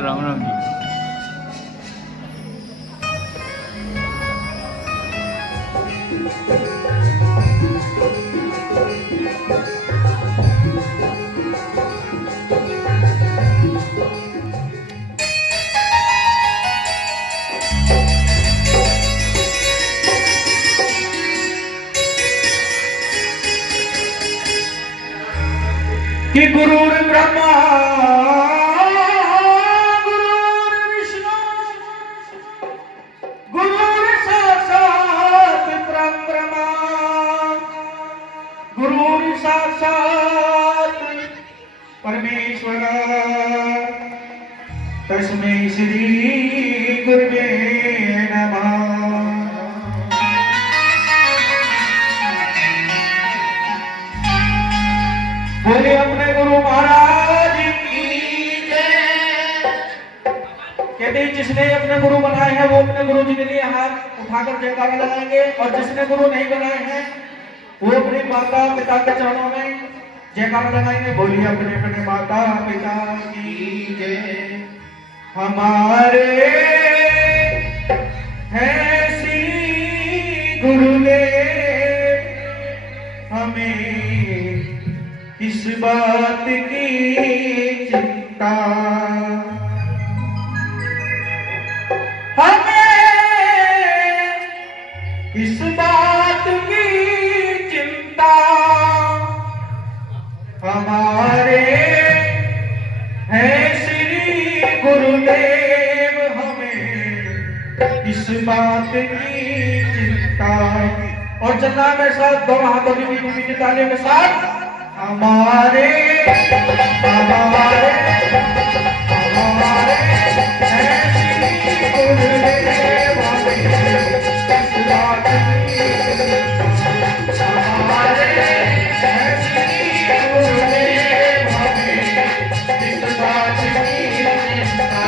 राम राम जी। कि गुरुर् ब्रह्मा गुरुर्विष्णु गुरुर्साक्षात् परब्रह्म गुरुर्साक्षात् परमेश्वर तस्मै श्री गुरुवे नमः। बोले अपने गुरु महाराज की जय। कहते हैं जिसने अपने गुरु बनाए हैं वो अपने गुरु जी के लिए हाथ उठाकर जयकारा लगाएंगे, और जिसने गुरु नहीं बनाए हैं वो अपने माता पिता के चरणों में जयकारा लगाएंगे। बोलिए अपने अपने माता पिता की जय। हमारे हैं श्री गुरुदेव, हमें इस बात की चिंता, हमें इस बात की चिंता, हमारे हैं श्री गुरुदेव, हमें इस बात की चिंता। और चलना में साथ दोनों हाथों की मीठी तालियों के साथ हमारे हमारे हमारे हैं श्री गुरुदेव, हमें इस बात की चिंता, हमारे हैं श्री गुरुदेव, हमें इस बात की चिंता।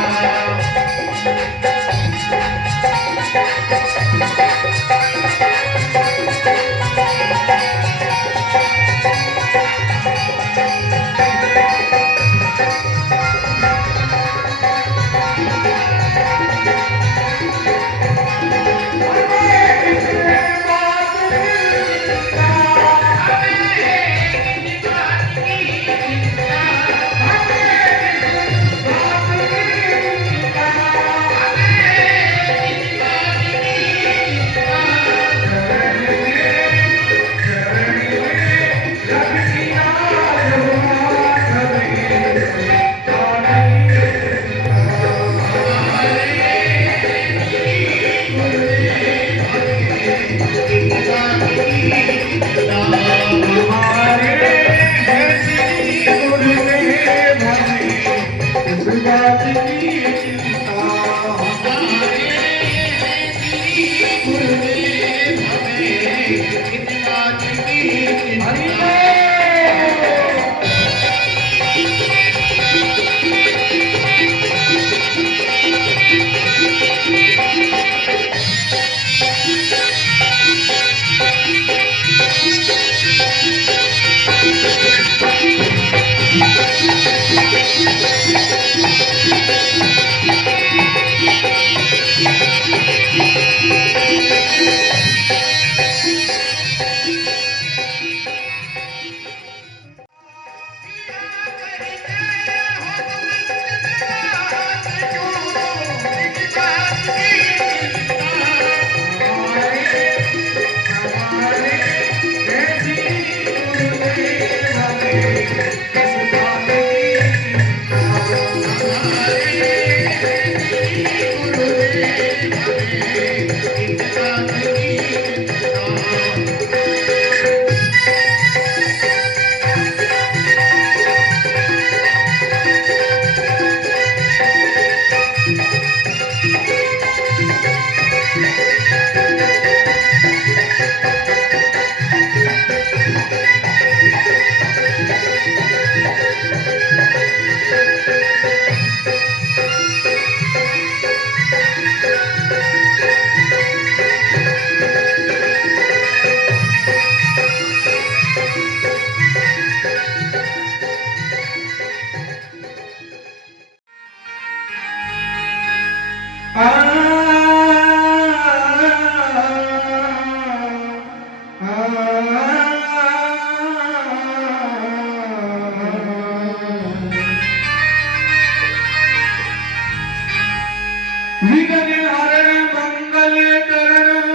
विघ्न हरण मंगल करण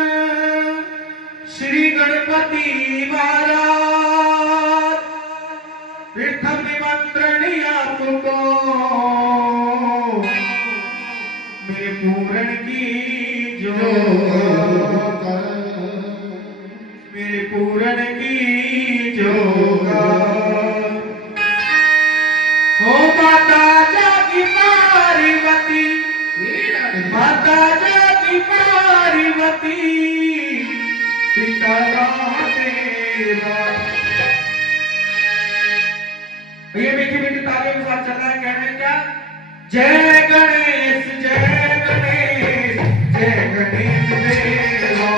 श्री गणपति महाराज प्रथम निमंत्रण आपको मेरे पूरण की जो मेरे पूरण की जो ओ माता जागी पार्वती माता जागी पार्वती पिता देवा। ये मीठी मीठी तालियों के साथ चलना है। कहना है क्या? जय गणेश जय गणेश जय गणेश देवा।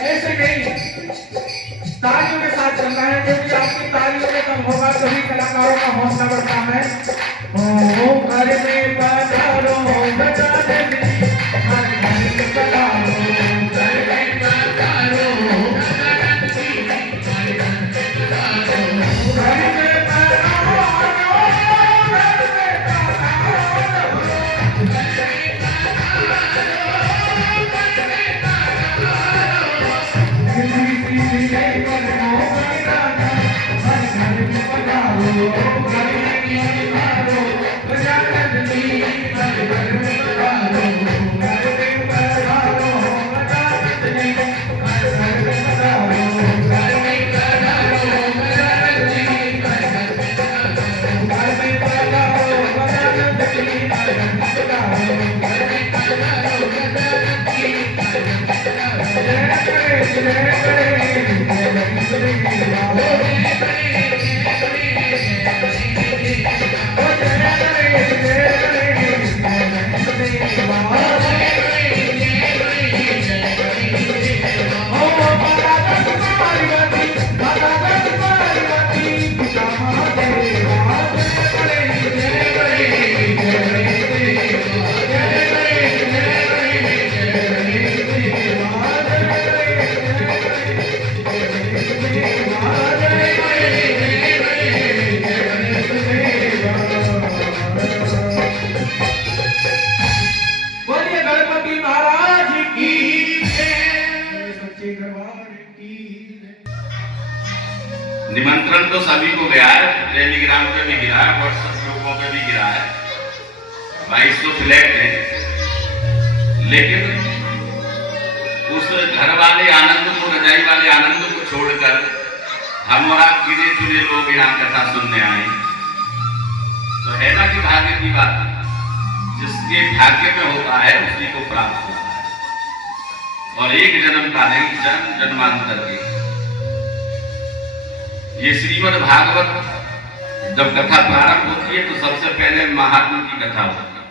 ऐसे नहीं, तालियों के साथ चलना है, क्योंकि आपकी तालियों में कम होगा तभी कलाकारों का हौसला बढ़ता है। ओ घर में पधारो बजा दे घर में पधारो घर में पधारो घर में निमंत्रण तो सभी को गया है, टेलीग्राम पे भी गिरा है, व्हाट्सएप ग्रुपों पे भी गिरा है, 2200 फ्लैट है, लेकिन उस घर वाले आनंद को, रजाई वाले आनंद को छोड़कर हम और आप गिने चुने लोग यहाँ कथा सुनने आए। तो है ना कि भाग्य की बात, जिसके भाग्य में होता है उसी को प्राप्त होता है, और एक जन्म का नहीं, जन्म जन्मांतर के। ये श्रीमद् भागवत जब कथा प्रारंभ होती है तो सबसे पहले महात्मा की कथा होती है।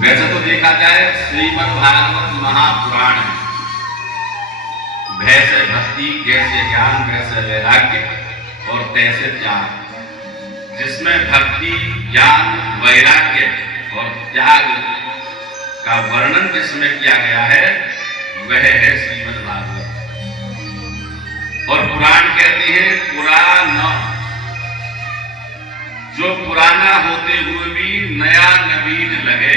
वैसे तो देखा जाए श्रीमद् भागवत महापुराण है, वैसे भक्ति, जैसे ज्ञान, वैसे वैराग्य और तैसे त्याग। जिसमें भक्ति, ज्ञान, वैराग्य और त्याग का वर्णन जिसमें किया गया है वह है श्रीमद् भागवत। और पुराण कहते हैं पुराण, जो पुराना होते हुए भी नया नवीन लगे।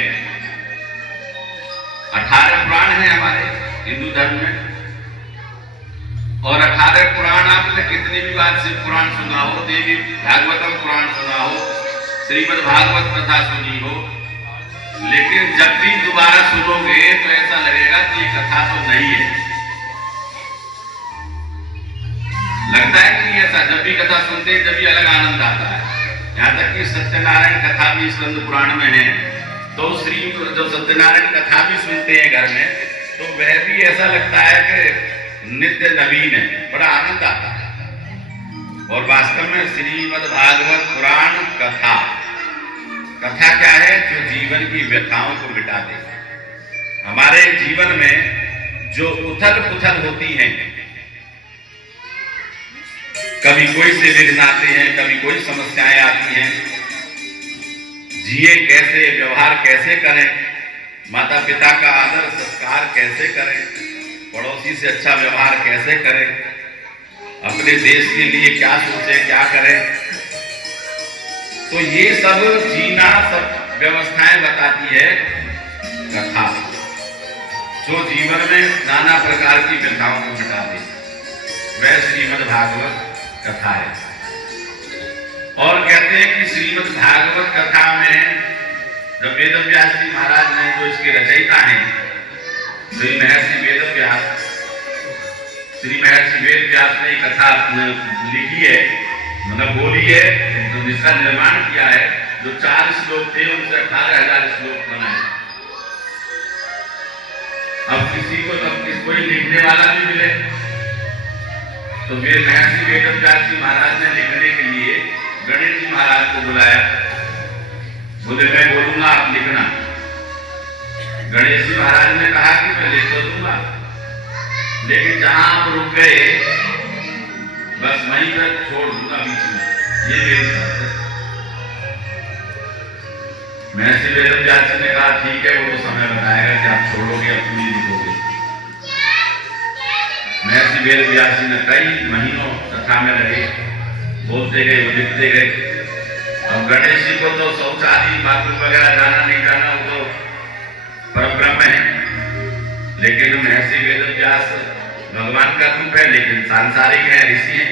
18 पुराण हैं हमारे हिंदू धर्म में, और 18 पुराण आपने कितनी भी बार शिव पुराण सुना हो, देवी भागवतम पुराण सुना हो, श्रीमद् भागवत कथा सुनी हो, लेकिन जब भी दोबारा सुनोगे तो ऐसा लगेगा कि ये कथा तो नहीं है। लगता है कि नहीं ऐसा? जब भी कथा सुनते हैं जब भी अलग आनंद आता है। यहाँ तक कि सत्यनारायण कथा भी स्कंद पुराण में है, तो जो सत्यनारायण कथा भी सुनते हैं घर में, तो वह भी ऐसा लगता है कि नित्य नवीन है, बड़ा आनंद आता है। और वास्तव में श्रीमद् भागवत पुराण कथा, कथा क्या है? जो जीवन की व्यथाओं को मिटा दे। हमारे जीवन में जो उथल पुथल होती हैं, कभी कोई से विघ्न आते हैं, कभी कोई समस्याएं आती हैं, जिए कैसे, व्यवहार कैसे करें, माता पिता का आदर सत्कार कैसे करें, पड़ोसी से अच्छा व्यवहार कैसे करें, अपने देश के लिए क्या सोचें, क्या करें, तो ये सब जीना, सब व्यवस्थाएं बताती है कथा, जो जीवन में नाना प्रकार की व्यथाओं को मिटा दे। वह श्रीमद् भागवत कथा है। और कहते हैं कि श्रीमद् भागवत कथा में जब वेद व्यास जी महाराज ने, जो इसके रचयिता हैं, श्री महर्षि वेद व्यास ने कथा लिखी है, मतलब बोली है, तो जिसका निर्माण किया है, जो 4 श्लोक थे उनसे 18,000 श्लोक बनाए। अब किसी को कोई लिखने वाला भी मिले तो महर्षि वेद व्यास जी महाराज ने लिखने के लिए गणेश जी महाराज को बुलाया। बोले मैं बोलूंगा, आप लिखना। गणेश जी महाराज ने कहा कि मैं लिख तो दूंगा, लेकिन जहां आप रुक गए बस वहीं पर छोड़ दूंगा बीच में, ये मेरी शर्त है। महर्षि वेद व्यास जी ने कहा ठीक है, वो तो समय बताएगा कि आप छोड़ोगे या पूरी लिखोगे। महर्षि वेद व्यास जी ने कई महीनों कथा में रहे, बोलते गए, लिखते गए। अब गणेश जी को तो शौच आदि बाथरूम वगैरह जाना नहीं जाना, वो तो परब्रह्म है, लेकिन महर्षि वेद व्यास भगवान का रूप है, लेकिन सांसारिक है, ऋषि है।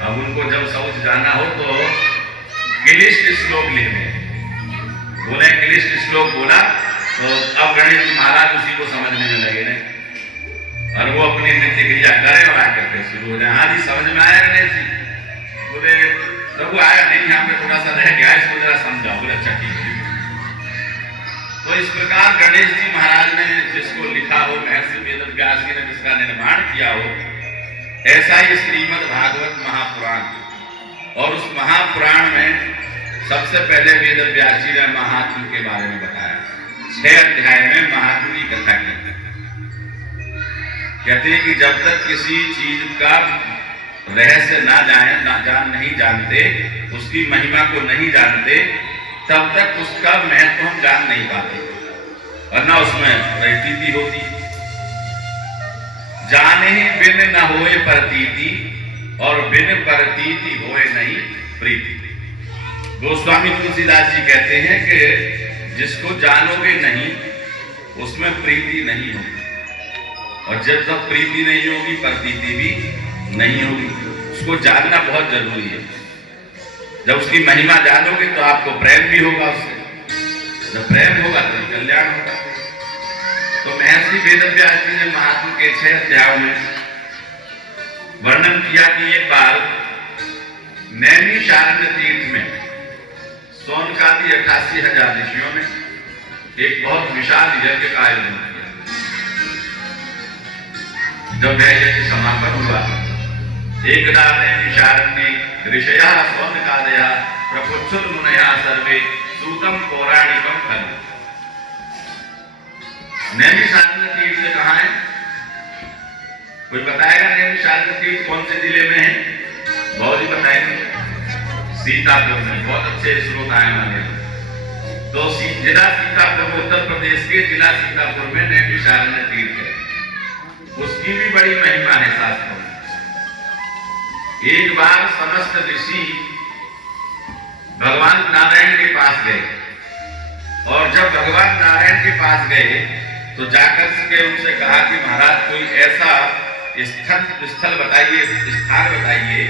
अब उनको जब शौच जाना हो तो क्लिष्ट श्लोक लिखने बोले, क्लिष्ट श्लोक बोला तो अब गणेश जी महाराज उसी को समझने में लगे नहीं, और वो अपनी नित्य क्रिया करें और आकर के शुरू हो जाए। हाँ जी, समझ में आया गणेश जी? बोले प्रभु आया नहीं, यहाँ पे थोड़ा सा रह गया, इसको जरा समझाओ। बोले अच्छा ठीक है। तो इस प्रकार गणेश जी महाराज ने जिसको लिखा हो, महर्षि वेद व्यास जी ने जिसका निर्माण किया हो, ऐसा ही श्रीमद् भागवत महापुराण। और उस महापुराण में सबसे पहले वेद व्यास जी ने महात्म के बारे में बताया। 6 अध्याय में महात्म की कथा की। कहते हैं कि जब तक किसी चीज का रहस्य नहीं जानते, उसकी महिमा को नहीं जानते, तब तक उसका महत्व हम जान नहीं पाते और न उसमें प्रतीति होती। जाने ही बिन न होए प्रतीति और बिन प्रतीति होए नहीं प्रीति। गोस्वामी तुलसीदास जी कहते हैं कि जिसको जानोगे नहीं उसमें प्रीति नहीं होगी, और जब तक प्रीति नहीं होगी प्रतीति भी नहीं होगी। उसको जानना बहुत जरूरी है। जब उसकी महिमा जानोगे तो आपको प्रेम भी होगा उससे, जब प्रेम होगा तो कल्याण होगा। तो महर्षि वेदव्यास जी ने महात्म के 6 अध्यायों में वर्णन किया कि एक बार नैमिषारण्य तीर्थ में सोनकादि 88,000 ऋषियों ने एक बहुत विशाल यज्ञ का आयोजन किया। जब वह यज्ञ समापन हुआ, एकदा नैमिषारण्ये ऋषयः सोनकादयः प्रपुच्छुर मुनयः सर्वे सूतम पौराणिकम फलम्। नैमिषारण्य तीर्थ कहाँ है? कोई बताएगा नैमिषारण्य तीर्थ कौन से जिले में है? बहुत ही बताएंगे। सीतापुर में। बहुत अच्छे श्रोता है हमारे। तो जिला सीतापुर, उत्तर प्रदेश के जिला सीतापुर में नैमिषारण्य तीर्थ है। उसकी भी बड़ी महिमा है शास्त्रों में। एक बार समस्त ऋषि भगवान नारायण के पास गए, और जब भगवान नारायण के पास गए तो जाकर के उनसे कहा कि महाराज कोई ऐसा स्थल बताइए, स्थान बताइए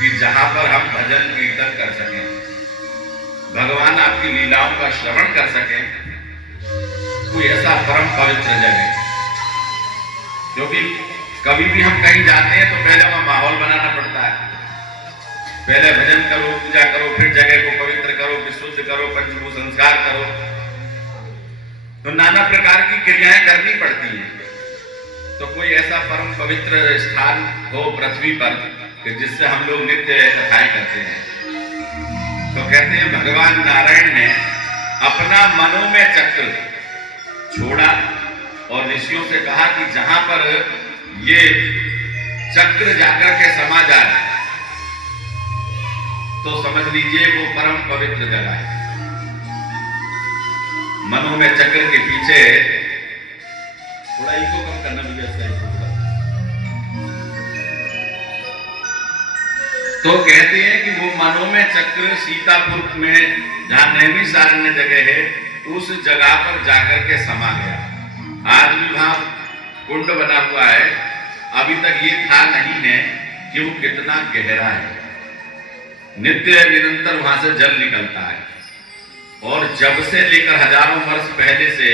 कि जहां पर हम भजन कीर्तन कर सकें, भगवान आपकी लीलाओं का श्रवण कर सकें, कोई ऐसा परम पवित्र जगह। क्योंकि कभी भी हम कहीं जाते हैं तो पहले वहां माहौल बनाना पड़ता है। पहले भजन करो, पूजा करो, फिर जगह को पवित्र करो, विशुद्ध करो, पंचभूत संस्कार करो, तो नाना प्रकार की क्रियाएं करनी पड़ती हैं। तो कोई ऐसा परम पवित्र स्थान हो पृथ्वी पर कि जिससे हम लोग नित्य कथाएं करते हैं। तो कहते हैं भगवान नारायण ने अपना मनोमय चक्र छोड़ा और ऋषियों से कहा कि जहां पर ये चक्र जाकर के समा जाए तो समझ लीजिए वो परम पवित्र जगह है। मनोमय चक्र के पीछे थोड़ा इको कम करना भी ऐसा है। तो कहते हैं कि वो मनोमय चक्र सीतापुर में जहां नैमिषारण्य जगह है, उस जगह पर जाकर के समा गया। आज भी वहां कुंड बना हुआ है। अभी तक ये था नहीं है कि वो कितना गहरा है। नित्य निरंतर वहां से जल निकलता है, और जब से लेकर हजारों वर्ष पहले से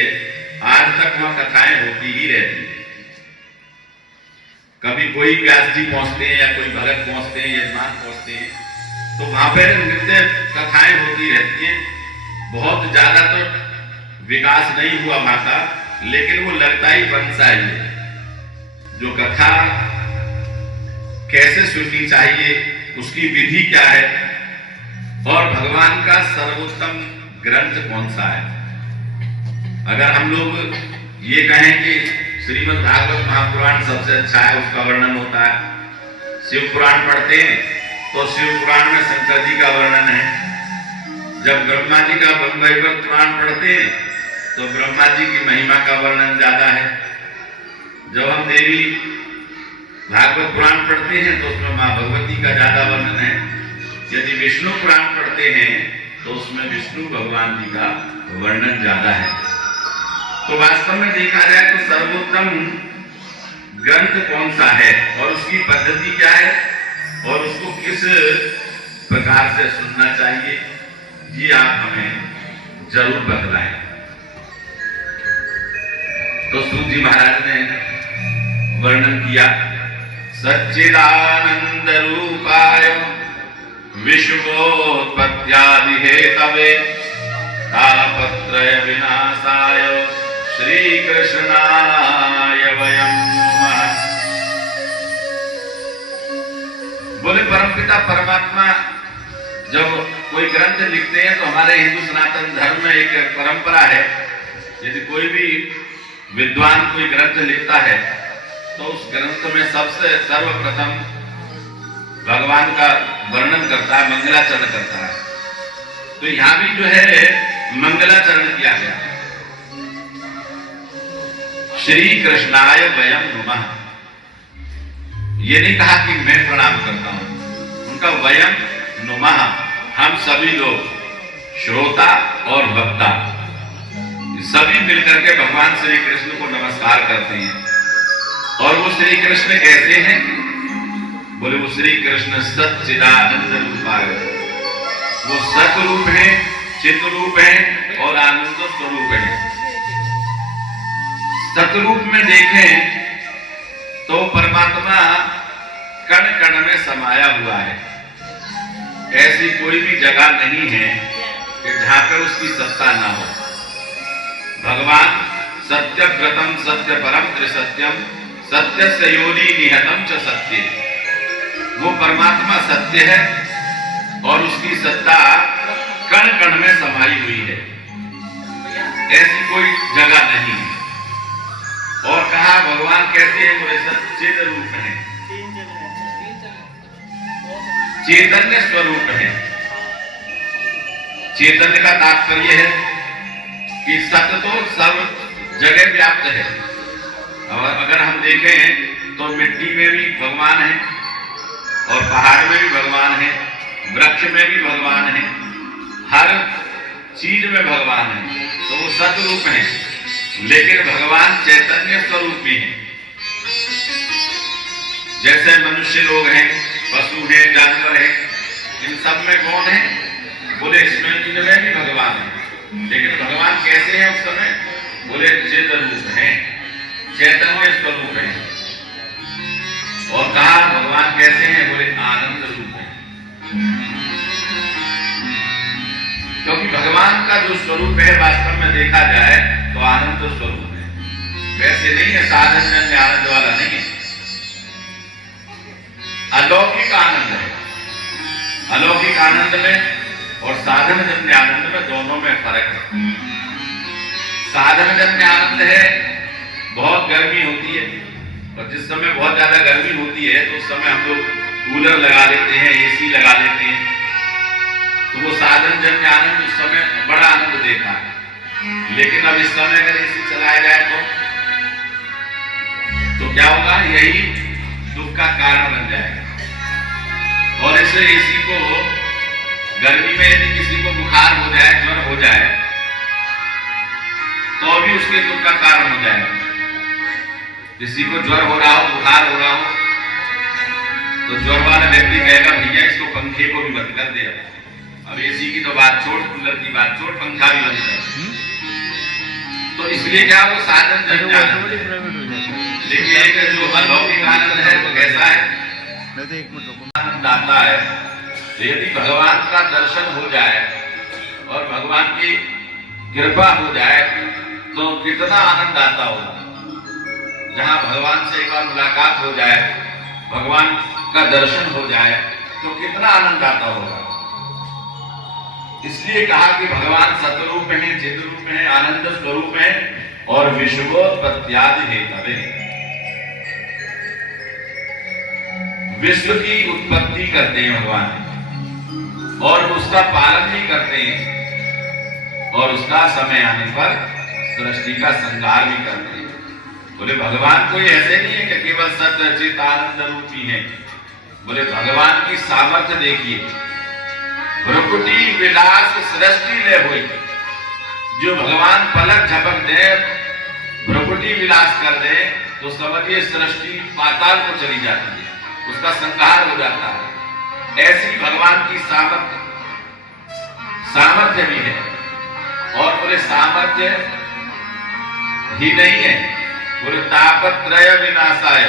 आज तक वहां कथाएं होती ही रहती है। कभी कोई व्यास जी पहुंचते हैं या कोई भगत पहुंचते हैं, यजमान पहुंचते हैं, तो वहां पर नित्य कथाएं होती रहती हैं। बहुत ज्यादा तो विकास नहीं हुआ वहां का, लेकिन वो लगता ही बनसा ही है। जो कथा कैसे सुननी चाहिए, उसकी विधि क्या है, और भगवान का सर्वोत्तम ग्रंथ कौन सा है। अगर हम लोग ये कहें कि श्रीमद् भागवत महापुराण सबसे अच्छा है, उसका वर्णन होता है। शिव पुराण पढ़ते हैं तो शिव पुराण में शंकर जी का वर्णन है। जब ब्रह्मा जी का वैवर्त पुराण पढ़ते हैं तो ब्रह्मा जी की महिमा का वर्णन ज्यादा है। जब हम देवी भागवत पुराण पढ़ते हैं तो उसमें मां भगवती का ज्यादा वर्णन है। यदि विष्णु पुराण पढ़ते हैं तो उसमें विष्णु भगवान जी का वर्णन ज्यादा है। तो वास्तव में देखा जाए तो सर्वोत्तम ग्रंथ कौन सा है और उसकी पद्धति क्या है और उसको किस प्रकार से सुनना चाहिए, ये आप हमें जरूर बतलाएं। तो सूत जी महाराज ने वर्णन किया, सच्चिदानंद रूपाय विश्वोत्पत्त्यादि हेतवे तापत्रय विनाशाय श्री कृष्णाय वयं नमः। बोले परमपिता परमात्मा जब कोई ग्रंथ लिखते हैं तो हमारे हिंदू सनातन धर्म में एक परंपरा है, यदि कोई भी विद्वान कोई ग्रंथ लिखता है तो उस ग्रंथ में सबसे सर्वप्रथम भगवान का वर्णन करता है, मंगलाचरण करता है। तो यहां भी जो है मंगलाचरण किया गया। श्री कृष्णाय वयं नमः, ये नहीं कहा कि मैं प्रणाम करता हूं, उनका वयं नमः, हम सभी लोग श्रोता और वक्ता सभी मिलकर के भगवान श्री कृष्ण को नमस्कार करते हैं। और वो श्री कृष्ण कैसे हैं? बोले वो श्री कृष्ण सच्चिदानंद रूपाय, वो सत रूप है, चित रूप है और आनंद स्वरूप है। सतरूप में देखें तो परमात्मा कण कण में समाया हुआ है। ऐसी कोई भी जगह नहीं है कि जहां पर उसकी सत्ता ना हो। भगवान सत्य व्रतम सत्य परम त्रिसत्यम सत्य से योनि निहतम च सत्य, वो परमात्मा सत्य है और उसकी सत्ता कण कण में समाई हुई है। ऐसी कोई जगह नहीं है। और कहा भगवान कहते हैं वो सच्चिद रूप है, चैतन्य स्वरूप है। चैतन्य का तात्पर्य है कि सत्य तो सब जगह व्याप्त है। और अगर हम देखें तो मिट्टी में भी भगवान है और पहाड़ में भी भगवान है, वृक्ष में भी भगवान है, हर चीज में भगवान है। तो वो सतरूप है, लेकिन भगवान चैतन्य स्वरूप भी है। जैसे मनुष्य लोग हैं, पशु हैं, जानवर हैं, इन सब में कौन है? बोले इसमें इनमें भी भगवान है। लेकिन भगवान कैसे हैं उस समय? बोले चिद रूप है, चैतन्य स्वरूप है। और कहा भगवान कैसे हैं? बोले आनंद रूप है। क्योंकि भगवान का जो स्वरूप है वास्तव में देखा जाए तो आनंद स्वरूप है, वैसे नहीं है साधन जन्य आनंद वाला नहीं है। अलौकिक आनंद है। अलौकिक आनंद में और साधन जन्य आनंद में दोनों में फर्क है। साधन जन्य आनंद है, बहुत गर्मी होती है और जिस समय बहुत ज्यादा गर्मी होती है तो उस समय हम लोग कूलर लगा लेते हैं, एसी लगा लेते हैं, तो वो साधन जन्य आनंद उस समय बड़ा आनंद देता है। लेकिन अब इस समय अगर एसी चलाया जाए तो क्या होगा? यही दुख का कारण बन जाएगा। और इससे एसी को गर्मी में यदि किसी को बुखार हो जाए, ज्वर हो जाए, तो भी उसके दुख का कारण हो जाएगा। किसी को ज्वर हो रहा हो, बुखार हो रहा हो, तो ज्वर वाला व्यक्ति कहेगा भैया इसको पंखे को भी बंद कर दे। अब एसी की तो बात छोड़, कूलर की बात छोड़, पंखा भी बंद कर। तो इसलिए क्या वो साधन जन्य आनंद है। लेकिन एक जो अलौकिक आनंद है वो कैसा है? आनंद आता है तो यदि भगवान का दर्शन हो जाए और भगवान की कृपा हो जाए तो कितना आनंद आता होगा। जहां भगवान से एक बार मुलाकात हो जाए, भगवान का दर्शन हो जाए तो कितना आनंद आता होगा। इसलिए कहा कि भगवान सतरूप है, चित रूप है, आनंद स्वरूप है और विश्वोत्पत्त्यादि हेतवे, विश्व की उत्पत्ति करते हैं भगवान और उसका पालन भी करते हैं और उसका समय आने पर सृष्टि का संहार भी करते हैं। बोले भगवान कोई ऐसे नहीं है कि केवल सत्य चित आनंद रूपी है। बोले भगवान की सामर्थ्य देखिए, भ्रुकुटी विलास सृष्टि ले हुई, जो भगवान पलक झपक दे, भ्रुकुटी विलास कर दे तो समझिए सृष्टि पाताल को चली जाती है, उसका संहार हो जाता है। ऐसी भगवान की सामर्थ्य भी है। और बोले सामर्थ्य ही नहीं है, बोले तापत्रय विनाशाय,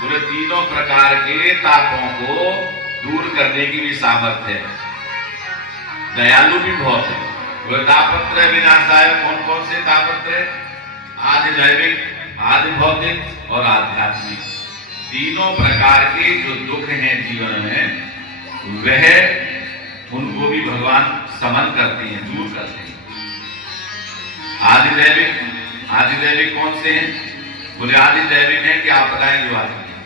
बोले तीनों प्रकार के तापों को दूर करने की भी सामर्थ्य है। दयालु भी बहुत है। वह तापत्रय विनाशाय, कौन कौन से तापत्रय? आदि दैविक, आदि भौतिक और आध्यात्मिक। तीनों प्रकार के जो दुख हैं जीवन में, वह उनको भी भगवान समन करते हैं, दूर करते हैं। आदि दैविक कौन से हैं? बोले आदि दैविक है कि आपदाएं जो आती हैं,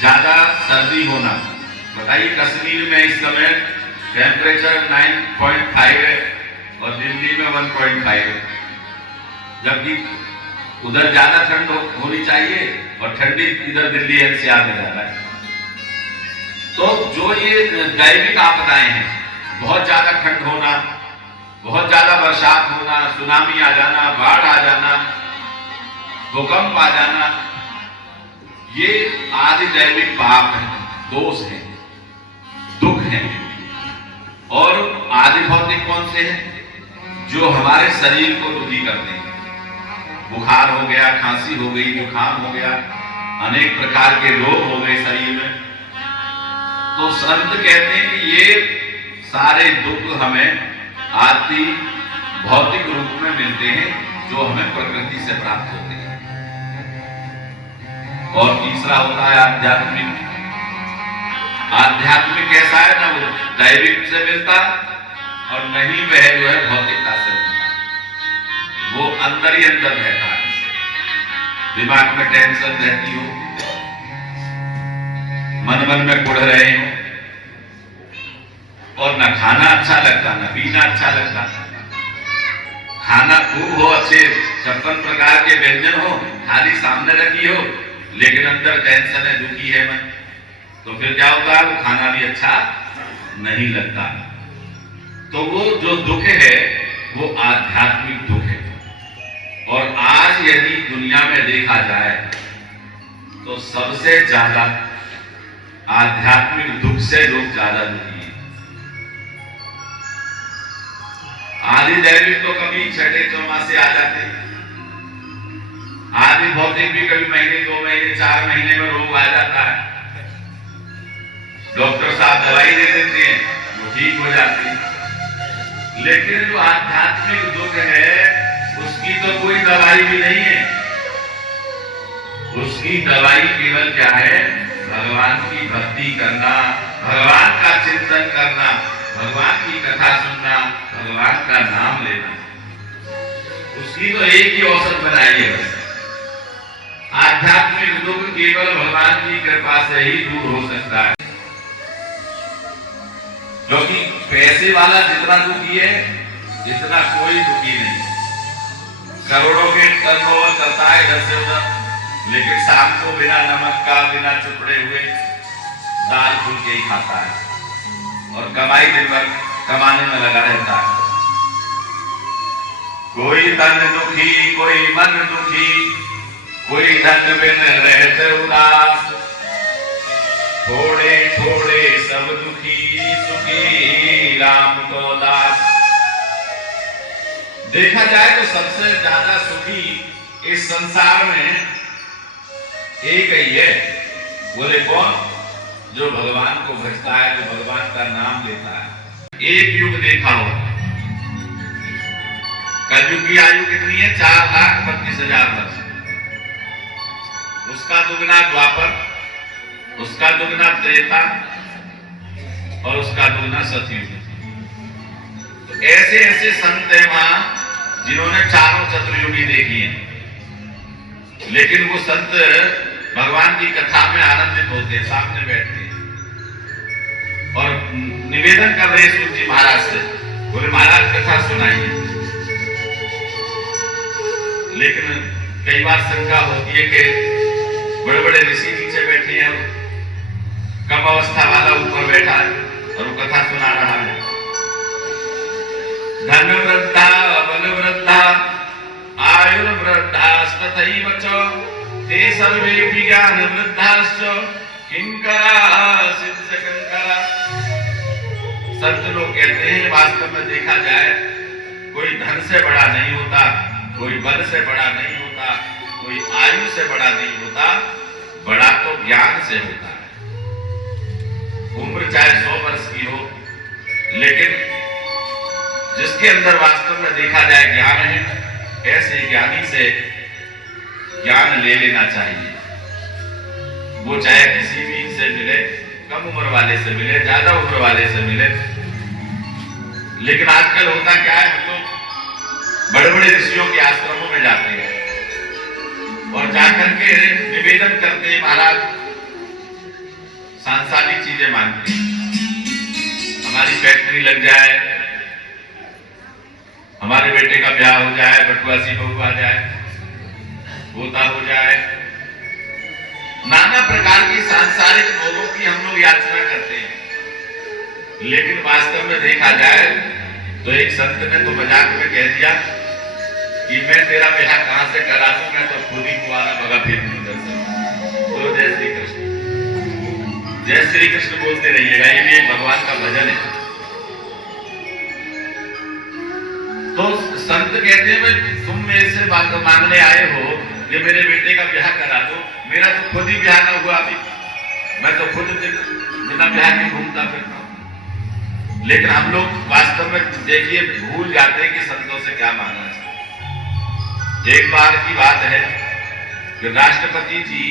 ज्यादा सर्दी होना। बताइए कश्मीर में इस समय टेम्परेचर 9.5 है और दिल्ली में 1.5 है, जबकि उधर ज्यादा ठंड होनी चाहिए और ठंडी इधर दिल्ली एनसीआर में ज्यादा है। तो जो ये दैविक आपदाएं हैं, बहुत ज्यादा ठंड होना, बहुत ज्यादा बरसात होना, सुनामी आ जाना, बाढ़ आ जाना, भूकंप आ जाना, ये आदि दैविक पाप है, दोष है, दुख है। और आदि भौतिक कौन से हैं? जो हमारे शरीर को दुखी करते हैं। बुखार हो गया, खांसी हो गई, जुकाम हो गया, अनेक प्रकार के रोग हो गए शरीर में। तो संत कहते हैं कि ये सारे दुख हमें आदि भौतिक रूप में मिलते हैं, जो हमें प्रकृति से प्राप्त होते हैं। और तीसरा होता है आध्यात्मिक। आध्यात्मिक कैसा है ना, वो दैविक से मिलता और नहीं वह जो है भौतिकता से मिलता। वो अंदर ही अंदर रहता है, दिमाग में टेंशन रहती हो, मन मन में कुढ़ रहे हो, और ना खाना अच्छा लगता, ना पीना अच्छा लगता। खाना खूब हो, अच्छे 56 प्रकार के व्यंजन हो, थाली सामने रखी हो, लेकिन अंदर टेंशन है, दुखी है मन, तो फिर क्या होता है? वो खाना भी अच्छा नहीं लगता। तो वो जो दुख है वो आध्यात्मिक दुख है। और आज यदि दुनिया में देखा जाए तो सबसे ज्यादा आध्यात्मिक दुख से लोग ज्यादा दुखी हैं। आदि दैविक तो कभी छठे चौमासे आ जाते हैं, आदि भौतिक भी कभी महीने, 2 महीने, 4 महीने में रोग आ जाता है। डॉक्टर साहब दवाई दे देते हैं, वो ठीक हो जाती है। लेकिन जो आध्यात्मिक दुख है, उसकी तो कोई दवाई भी नहीं है। उसकी दवाई केवल क्या है? भगवान की भक्ति करना, भगवान का चिंतन करना, भगवान की कथा सुनना, भगवान का नाम लेना। उसकी तो एक ही औसत बनाई है बस। आध्यात्मिक दुख केवल भगवान की कृपा से ही दूर हो सकता है। क्योंकि पैसे वाला जितना दुखी है, इतना कोई दुखी नहीं। करोड़ों के टर्नओवर करता है इधर से उधर, लेकिन शाम को बिना नमक का, बिना चुपड़े हुए दाल फुल्के ही खाता है और कमाई दिन भर कमाने में लगा रहता है। कोई तन दुखी, कोई मन दुखी, कोई धन बिन रहते उदास, थोड़े थोड़े सब दुखी, सुखी राम को दास। देखा जाए तो सबसे ज्यादा सुखी इस संसार में एक ही है। बोले कौन? जो भगवान को भजता है, जो भगवान का नाम लेता है। एक युग देखा हो, कलयुग की आयु कितनी है? 4,32,000 वर्ष। उसका दुगना द्वापर, उसका दुगना त्रेता और उसका दुगना सतयुग। तो ऐसे ऐसे संत हैं वहां जिन्होंने चारों चतुर्युगी देखी है। लेकिन वो संत भगवान की कथा में आनंदित होते हैं, सामने बैठते हैं और निवेदन कर रहे सूत जी महाराज से, बोले महाराज कथा सुनाइए। लेकिन कई बार शंका होती है कि बड़े बड़े ऋषि नीचे बैठे हैं, कम अवस्था वाला ऊपर बैठा है और वो कथा सुना रहा है। धन वृद्धा, बल वृद्धा, आयुर्वृद्धास्तथैव च, ते सर्वेऽपि ज्ञान वृद्धाश्च, किंकरा सिद्ध कंकरा। संत लोग कहते हैं वास्तव में देखा जाए कोई धन से बड़ा नहीं होता, कोई बल से बड़ा नहीं होता, कोई आयु से बड़ा नहीं होता, बड़ा तो ज्ञान से होता है। उम्र चाहे 100 वर्ष की हो, लेकिन जिसके अंदर वास्तव में देखा जाए ज्ञान है, ऐसे ज्ञानी से ज्ञान ले लेना चाहिए। वो चाहे किसी भी से मिले, कम उम्र वाले से मिले, ज्यादा उम्र वाले से मिले। लेकिन आजकल होता क्या है, हम लोग बड़े बड़े ऋषियों के आश्रमों में जाते हैं और जाकर के निवेदन करते हैं, महाराज सांसारिक चीजें मांगते हैं, हमारी फैक्ट्री लग जाए, हमारे बेटे का ब्याह हो जाए, बटुआसी बहू आ जाए, पोता हो जाए। नाना प्रकार की सांसारिक भोगों की हम लोग याचना करते हैं। लेकिन वास्तव में देखा जाए तो एक संत ने तो मजाक में कह दिया कि मैं तेरा ब्याह कहां से करा दूं, मैं तो खुद ही कुआरा भगा फिर उधर से। तो जय श्री कृष्ण, जय श्री कृष्ण बोलते रहिएगा, ये भी एक भगवान का भजन है। तो संत कहते हैं तुम मेरे से मांगने आए हो कि मेरे बेटे का ब्याह करा दो, मेरा तो खुद ही ब्याह ना हुआ अभी, मैं तो खुद बिना ब्याह के घूमता फिरता हूं। लेकिन हम लोग वास्तव में देखिए भूल जाते हैं कि संतों से क्या मांगना चाहिए। एक बार की बात है कि राष्ट्रपति जी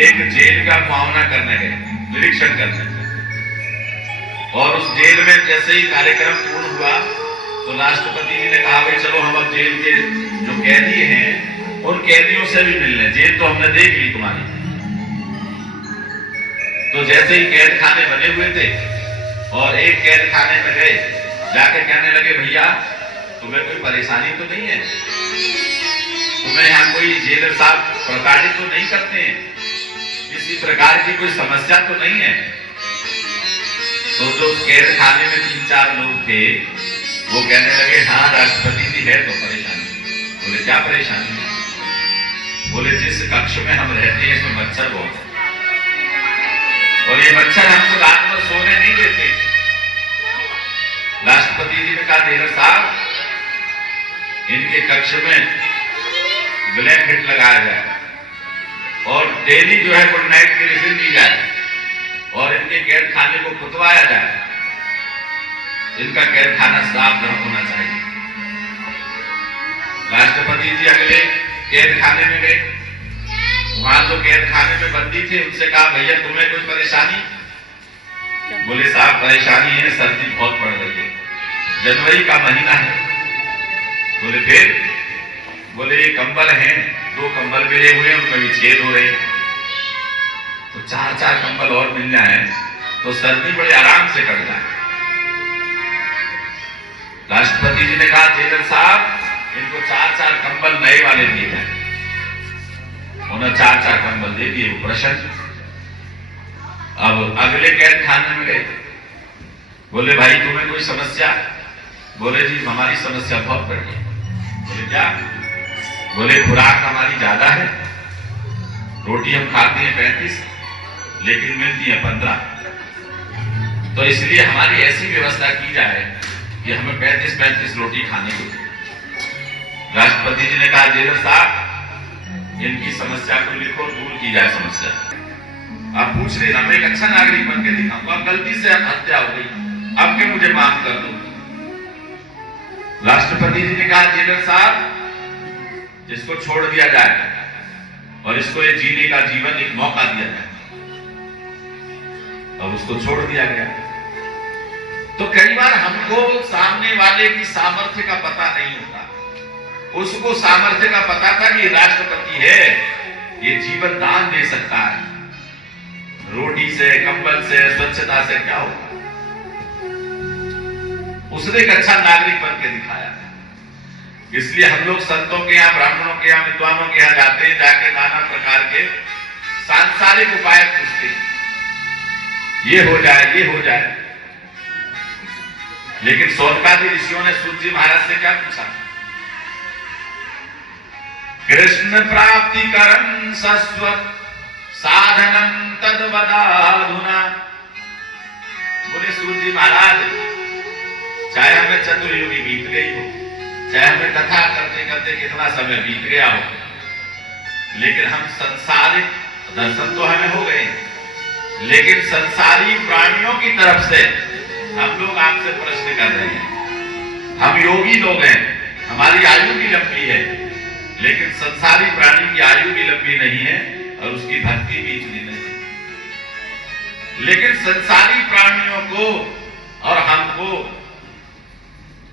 एक जेल का मुआयना करने गए, निरीक्षण करने, और उस जेल में जैसे ही कार्यक्रम पूर्ण हुआ तो राष्ट्रपति जी ने कहा भाई चलो हम अब जेल के जो कैदी हैं उन कैदियों से भी मिल लें, जेल तो हमने देख ली तुम्हारी। तो जैसे ही कैद खाने बने हुए थे और एक कैद खाने में गए, जाके कहने लगे भैया तुम्हें कोई परेशानी तो नहीं है, तुम्हें यहाँ कोई जेलर साहब प्रताड़ित तो नहीं करते हैं, किसी प्रकार की कोई समस्या तो नहीं है। तो जो कैद खाने में 3-4 लोग थे वो कहने लगे हाँ राष्ट्रपति जी है तो परेशानी। बोले क्या परेशानी है? बोले जिस कक्ष में हम रहते हैं इसमें मच्छर बहुत है और ये मच्छर हमको रात में सोने नहीं देते। राष्ट्रपति जी ने कहा जेलर साहब इनके कक्ष में ब्लैक हिट लगाया जाए और डेली जो है गुड नाइट की रिफिल दी जाए और इनके कैद खाने को पुतवाया जाए, इनका कैद खाना साफ न होना चाहिए। राष्ट्रपति जी अगले कैद खाने में गए, वहां जो कैद खाने में बंदी थे उनसे कहा भैया तुम्हें कोई परेशानी? बोले साहब परेशानी है, सर्दी बहुत पड़ रही है, जनवरी का महीना है। बोले फिर? बोले ये कंबल हैं, 2 कंबल मिले हुए हैं, उनमें भी छेद हो रहे हैं, तो 4-4 कंबल और मिल जाए तो सर्दी बड़े आराम से कट जाए। राष्ट्रपति जी ने कहा जेलर साहब इनको 4-4 कंबल नए वाले दिए जाए। उन्हें 4-4 कंबल दे दिए, वो प्रसन्न। अब अगले कैद खाने में गए, बोले भाई तुम्हें कोई समस्या? बोले जी हमारी समस्या बहुत बड़ी है। बोले क्या? बोले खुराक हमारी ज्यादा है, रोटी हम खाते हैं 35 लेकिन मिलती है 15, तो इसलिए हमारी ऐसी व्यवस्था की जाए कि हमें 35-35 रोटी खाने को। राष्ट्रपति जी ने कहा जेलर साहब इनकी समस्या को लिखो, दूर की जाए समस्या। आप पूछ रहे ना, मैं एक अच्छा नागरिक बन के दिखाऊंगा, अब गलती से हत्या हो गई, अब के मुझे माफ कर दो। राष्ट्रपति जी ने कहा जेलर साहब इसको छोड़ दिया जाए और इसको ये जीने का जीवन एक मौका दिया जाए। अब उसको छोड़ दिया गया। तो कई बार हमको सामने वाले की सामर्थ्य का पता नहीं होता, उसको सामर्थ्य का पता था कि राष्ट्रपति है, ये जीवन दान दे सकता है, रोटी से, कंबल से, स्वच्छता से क्या होगा। उसने एक अच्छा नागरिक बन के दिखाया। इसलिए हम लोग संतों के यहाँ, ब्राह्मणों के यहाँ, विद्वानों के यहाँ जाते हैं, जाके नाना प्रकार के सांसारिक उपाय पूछते हैं, ये हो जाए, ये हो जाए। लेकिन सोनकादि ऋषियों ने सूत जी महाराज से क्या पूछा? कृष्ण प्राप्ति करन सस्वत साधनम तद वदाधुना। बोले सूत जी महाराज चाहे हमें चतुर्युगी बीत गई हो, चाहे हमें कथा करते करते कितना समय बीत गया हो, लेकिन हम संसारिक दर्शन तो हमें हो गए, लेकिन संसारी प्राणियों की तरफ से हम लोग आपसे प्रश्न कर रहे हैं हम योगी लोग हैं, हमारी आयु भी लंबी है, लेकिन संसारी प्राणी की आयु भी लंबी नहीं है और उसकी भक्ति भी इतनी नहीं है। लेकिन संसारी प्राणियों को और हमको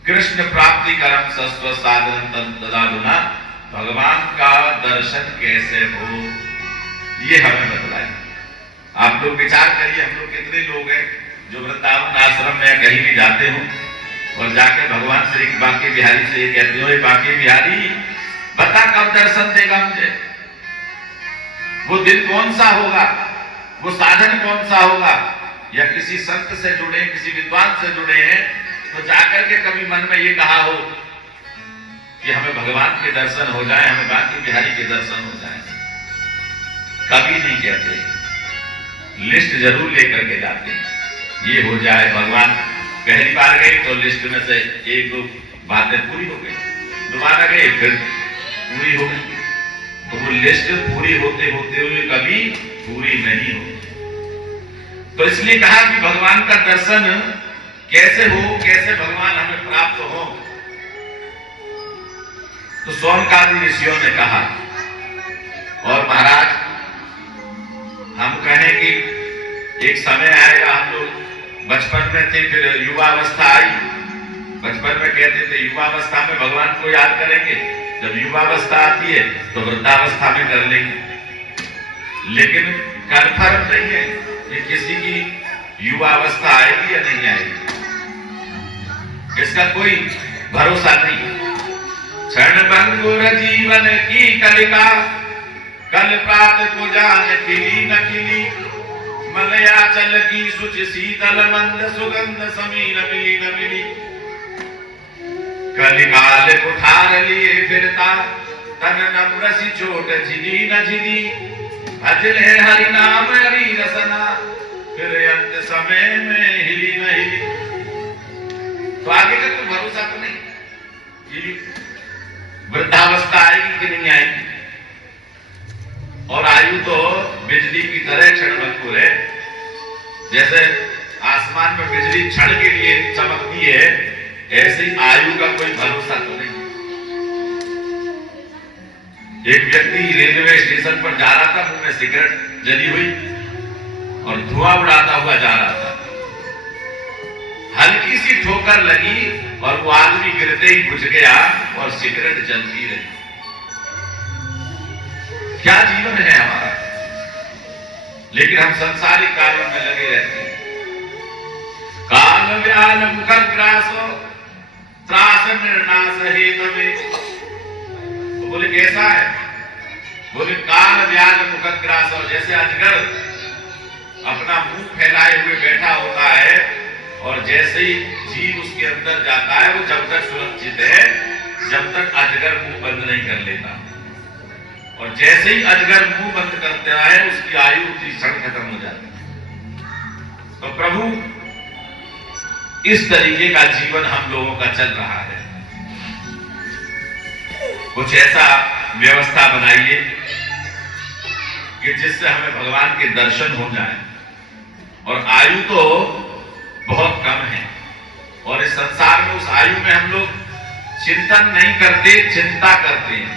कृष्ण प्राप्ति करम सस्व साधन तदालुना, भगवान का दर्शन कैसे हो, ये हमें बतलाए। आप लोग विचार करिए, हम लोग कितने लोग हैं जो वृंदावन आश्रम में कहीं भी जाते हो और जाके भगवान श्री बांके बिहारी से ये कहते हो, बांके बिहारी बता कब दर्शन देगा मुझे, वो दिन कौन सा होगा, वो साधन कौन सा होगा। या किसी संत से जुड़े, किसी विद्वान से जुड़े हैं तो जाकर के कभी मन में ये कहा हो कि हमें भगवान के दर्शन हो जाए, हमें बांके बिहारी के दर्शन हो जाए। कभी नहीं कहते, लिस्ट जरूर लेकर के जाते हैं, ये हो जाए भगवान। पहली बार गए तो लिस्ट में से एक दो बातें पूरी हो गई, दोबारा गए फिर पूरी हो गई, तो वो लिस्ट पूरी होते होते हुए कभी पूरी नहीं हो। तो इसलिए कहा कि भगवान का दर्शन कैसे हो, कैसे भगवान हमें प्राप्त हो। तो सोनकादि ऋषियों ने कहा, और महाराज हम कहें कि एक समय आएगा, हम लोग बचपन में थे, फिर युवावस्था आई, बचपन में कहते थे युवावस्था में भगवान को याद करेंगे, जब युवावस्था आती है तो वृद्धावस्था में कर लेंगे। लेकिन कन्फर्म नहीं है कि किसी की युवावस्था आएगी या नहीं आएगी, इसका कोई भरोसा नहीं। क्षण भंगुर जीवन की कलिका, कल प्रात को जान खिली न खिली, मलयाचल की सुच शीतल मंद सुगंध समीर मिली न मिली। कलिकाल कुठार लिए फिरता, तन नम्रसी चोट झिली न झिली, भजले हरि नाम हरि रसना, फिर अंत समय में हिली न हिली। तो आगे का कोई भरोसा तो नहीं कि वृद्धावस्था आएगी कि नहीं आएगी। और आयु तो बिजली की तरह क्षणभंगुर है, जैसे आसमान में बिजली क्षण के लिए चमकती है, ऐसे ही आयु का कोई भरोसा तो नहीं। एक व्यक्ति रेलवे स्टेशन पर जा रहा था, मुंह में सिगरेट जली हुई और धुआं उड़ाता हुआ जा रहा था। हल्की सी ठोकर लगी और वो आदमी गिरते ही बुझ गया और सिगरेट जलती रही। क्या जीवन है हमारा, लेकिन हम संसारिक कार्यों में लगे रहते हैं। काल व्याल मुखर ग्रासो त्रास निर्नाश हेतवे। तो बोले कैसा है, बोले काल व्याल मुखर ग्रासो, जैसे अजगर अपना मुंह फैलाए हुए बैठा होता है और जैसे ही जीव उसके अंदर जाता है वो जब तक सुरक्षित है जब तक अजगर मुंह बंद नहीं कर लेता, और जैसे ही अजगर मुंह बंद करता है उसकी आयु उसी क्षण खत्म हो जाती है। तो प्रभु इस तरीके का जीवन हम लोगों का चल रहा है। कुछ ऐसा व्यवस्था बनाइए कि जिससे हमें भगवान के दर्शन हो जाए। और आयु तो बहुत कम है, और इस संसार में उस आयु में हम लोग चिंतन नहीं करते, चिंता करते हैं।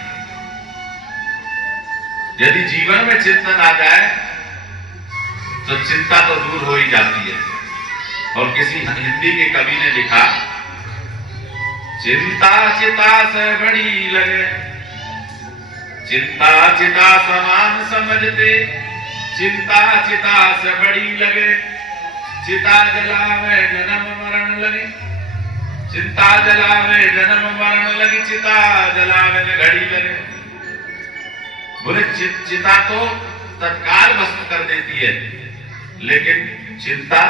यदि जीवन में चिंतन आ जाए तो चिंता तो दूर हो ही जाती है। और किसी हिंदी के कवि ने लिखा, चिंता चिता से बड़ी लगे, चिंता चिता समान समझते, चिंता चिता से बड़ी लगे, चिता जलावे जन्म मरण लगे, चिंता जलावे जन्म मरण लगे, चिता जलावे न घड़ी लगे। बोले चिता तो तत्काल भस्म कर देती है, लेकिन चिंता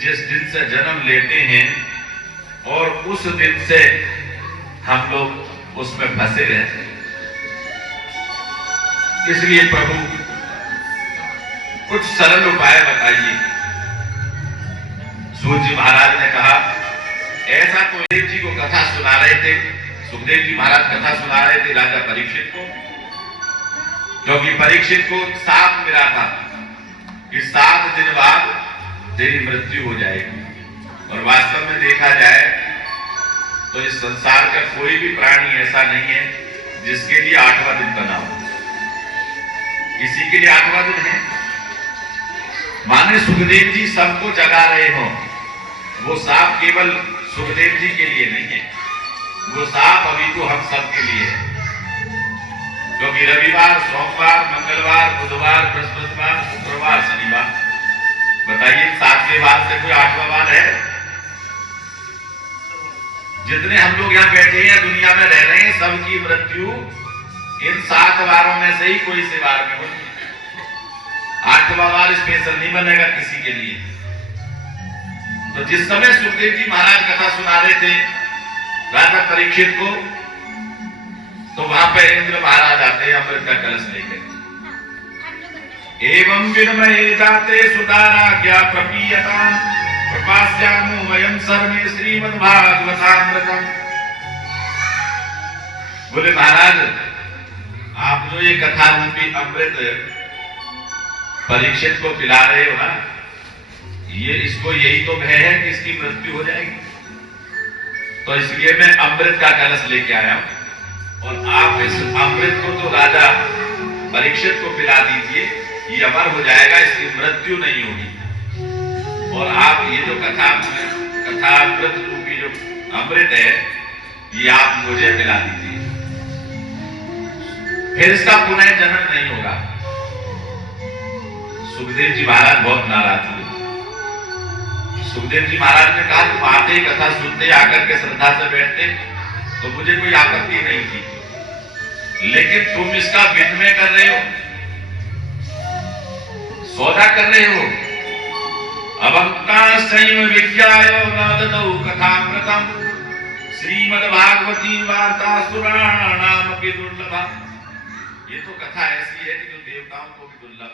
जिस दिन से जन्म लेते हैं और उस दिन से हम लोग उसमें फंसे रहते हैं। इसलिए प्रभु कुछ सरल उपाय बताइए। सूत जी महाराज ने कहा, ऐसा तो सुखदेव जी को कथा सुना रहे थे, सुखदेव जी महाराज कथा सुना रहे थे राजा परीक्षित को, क्योंकि परीक्षित को साप मिला था कि 7 दिन बाद तेरी मृत्यु हो जाएगी। और वास्तव में देखा जाए तो इस संसार का कोई भी प्राणी ऐसा नहीं है जिसके लिए 8वां दिन बना हो। किसी के लिए 8वां दिन है। माने सुखदेव जी सबको जगा रहे हो, वो साप केवल सुखदेव जी के लिए नहीं है, वो साप अभी तो हम सब के लिए है। क्योंकि रविवार, सोमवार, मंगलवार, बुधवार, बृहस्पतिवार, शुक्रवार, शनिवार, बताइए 7वें वार से कोई 8वां वार है? जितने हम लोग यहाँ बैठे हैं, दुनिया में रह रहे हैं, सबकी मृत्यु इन 7 वारों में से ही कोई से वार में होगी। 8वां वार स्पेशल नहीं बनेगा किसी के लिए। तो जिस समय सुखदेव जी महाराज कथा सुना रहे थे राजा परीक्षित को, तो वहां पे इंद्र महाराज आते अमृत का कलश लेकर। एवं विनमये जाते सुदारा क्या प्रपीयताम प्रपास्यामो वयं सर्वे श्रीमद्भागवतामृतम। बोले महाराज, आप जो ये कथा रूपी अमृत परीक्षित को पिला रहे हो ना, ये इसको यही तो भय है कि इसकी मृत्यु हो जाएगी। तो इसलिए मैं अमृत का कलश लेके आया हूं, और आप इस अमृत को तो राजा परीक्षित को पिला दीजिए, ये अमर हो जाएगा, इसकी मृत्यु नहीं होगी। और आप ये जो कथा अमृत रूपी जो अमृत है, ये आप मुझे पिला दीजिए, फिर इसका पुनः जन्म नहीं होगा। सुखदेव जी महाराज बहुत नाराज हुए। सुखदेव जी महाराज ने कहा, तुम आते कथा सुनते आकर के श्रद्धा से बैठते तो मुझे कोई आपत्ति नहीं थी, लेकिन तुम इसका विनिमय कर रहे हो, सौदा कर रहे हो। अवक्ताश्चैव विज्ञायो न ददौ कथामृतम् श्रीमद्भागवती वार्ता सुराणामपि दुर्लभा। ये तो कथा ऐसी है कि जो देवताओं को भी दुर्लभ